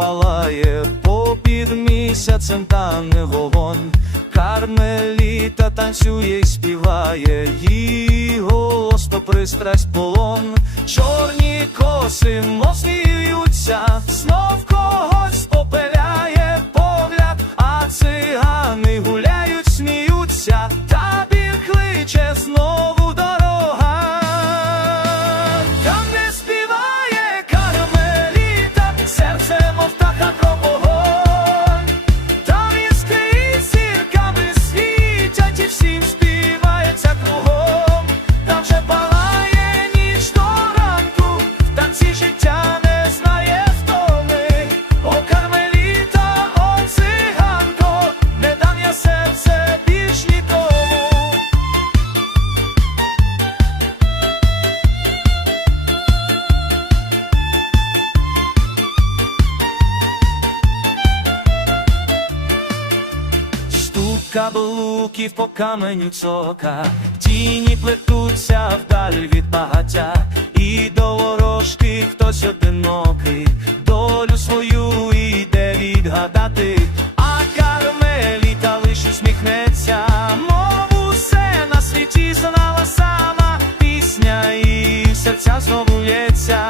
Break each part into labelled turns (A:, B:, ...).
A: палає, попід місяцем тане вогонь. Кармеліта танцює і співає, її голос то пристрасть полон. Чорні коси мосніються, знов когось каблуків по каменю цока, тіні плетуться вдаль від багаття, і до ворожки хтось одинокий, долю свою іде відгадати, а кармеліта лиш усміхнеться, мов усе на світі знала сама. Пісня, і серця знову лється,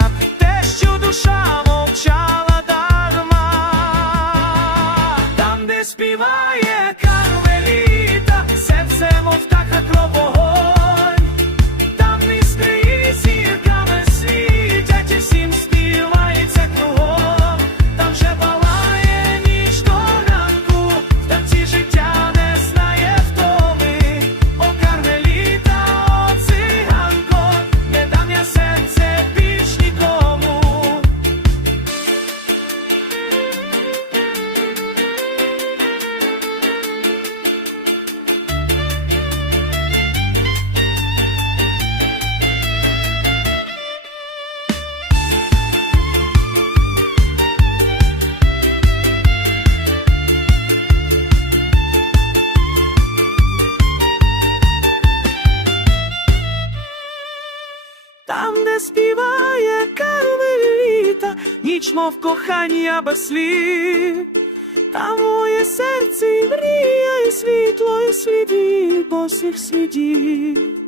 A: Там, де співає кармеліта, ніч мов кохання без слів. Там моє серце і мрія, і світло, і від босих світів.